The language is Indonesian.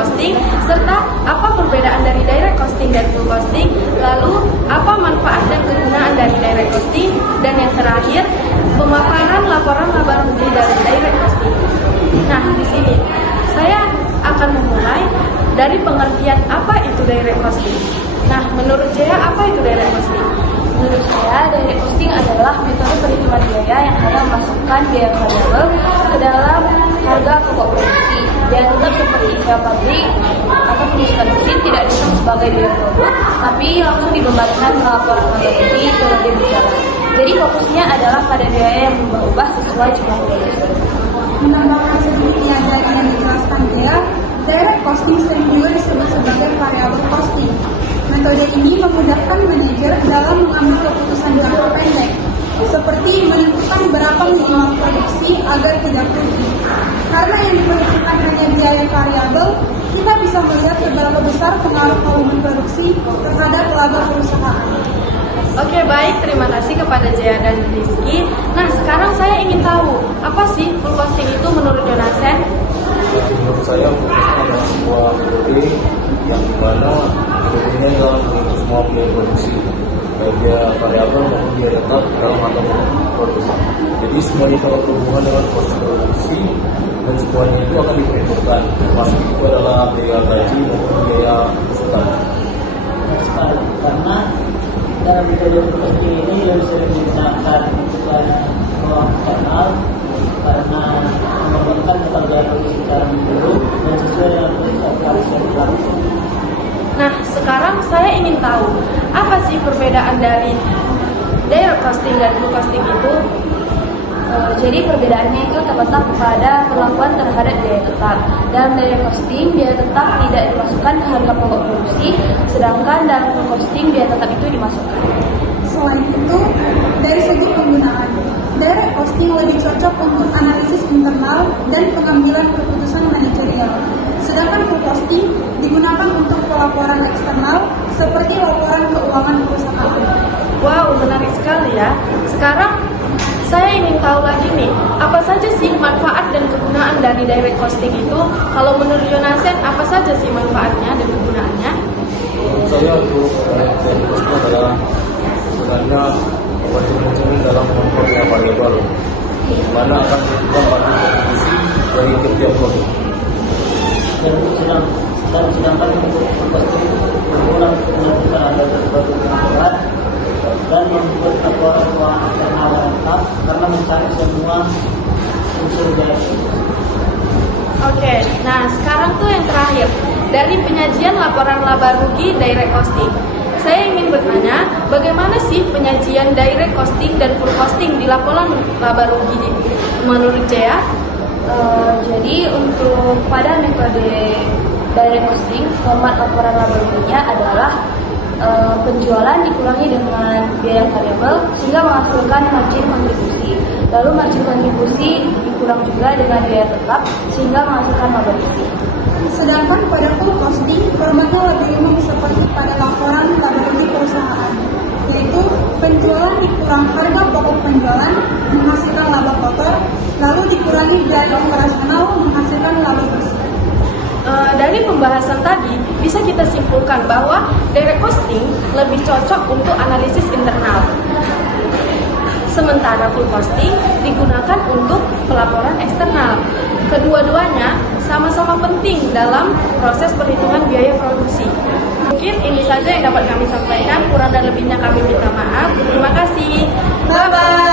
costing, serta apa perbedaan dari direct costing dan full costing, lalu apa manfaat dan kegunaan dari direct costing, dan yang terakhir pemaparan laporan laba rugi dari direct costing. Nah, di sini saya akan memulai dari pengertian apa itu direct costing. Nah, menurut Jaya, apa itu direct costing? Menurut saya, direct costing adalah metode perhitungan biaya yang hanya memasukkan biaya variabel ke dalam harga pokok produksi. Biaya tetap seperti biaya pabrik atau pemasukan mesin tidak dihitung sebagai biaya produk, tapi langsung dibebankan ke laporan laba rugi periode berjalan. Jadi fokusnya adalah pada biaya yang berubah sesuai jumlah produksi. Menambahkan sedikitnya dari yang dijelaskan dia, direct costing sering juga disebut sebagai variable costing. Metode ini memudahkan manajer dalam mengambil keputusan jangka pendek, seperti menentukan berapa minimal produksi agar tidak rugi. Karena yang diperhitungkan hanya biaya variabel, kita bisa melihat seberapa besar pengaruh volume produksi terhadap laba perusahaan. Oke, baik, terima kasih kepada Jaya dan Rizky. Nah, sekarang saya ingin tahu, apa sih full costing itu menurut Jonasen? Menurut saya fokusnya adalah sebuah metode yang dimana metodenya adalah menghitung semua biaya produksi, baik biaya variabel maupun biaya tetap dalam atau produksi. Jadi semuanya itu berhubungan dengan proses produksi dan semuanya itu akan diperhitungkan. Termasuk itu adalah biaya gaji maupun biaya pasukan. Karena dalam metode costing ini yang sering digunakan uang eksternal karena mengembangkan tentang biaya produksi secara menyeluruh dan sesuai dengan prinsip operasi yang berlaku. Nah, sekarang saya ingin tahu, apa sih perbedaan dari direct costing dan full costing itu? Jadi perbedaannya itu terletak pada perlakuan terhadap biaya tetap. Dalam direct costing, biaya tetap tidak dimasukkan ke harga pokok produksi, sedangkan dalam full costing biaya tetap itu dimasukkan. Selain itu, dari segi penggunaan, direct costing lebih cocok untuk analisis internal dan pengambilan keputusan manajerial. Sedangkan full costing digunakan untuk pelaporan eksternal seperti laporan keuangan perusahaan. Wow, menarik sekali ya. Sekarang saya ingin tahu lagi nih, apa saja sih manfaat dan kegunaan dari direct costing itu? Kalau menurut Jonasen, apa saja sih manfaatnya dan kegunaannya? Menurut saya untuk direct costing adalah sebenarnya membantu dalam mengukur biaya variabel, di mana akan dilakukan pada kontribusi dari tiap produk. Sedangkan untuk costing berkurang penentuan ada berbagai pengaturan dan membuat laporan keuangan eksternal lengkap karena mencari semua unsur biaya. Oke, nah sekarang tuh yang terakhir, dari penyajian laporan laba rugi direct costing. Saya ingin bertanya, bagaimana sih penyajian direct costing dan full costing di laporan laba rugi menurut Jaya? Jadi untuk pada metode direct costing, format laporan laba ruginya adalah penjualan dikurangi dengan biaya variabel sehingga menghasilkan margin kontribusi. Lalu margin kontribusi dikurang juga dengan biaya tetap sehingga menghasilkan laba bersih. Sedangkan pada full costing, formatnya lebih umum seperti pada laporan laba rugi perusahaan, yaitu penjualan dikurang harga pokok penjualan menghasilkan laba kotor, lalu dikurangi biaya operasional menghasilkan laba bersih. Dari pembahasan tadi, bisa kita simpulkan bahwa direct costing lebih cocok untuk analisis internal. Sementara full costing digunakan untuk pelaporan eksternal. Kedua-duanya sama-sama penting dalam proses perhitungan biaya produksi. Mungkin ini saja yang dapat kami sampaikan, kurang dan lebihnya kami minta maaf. Terima kasih. Bye-bye.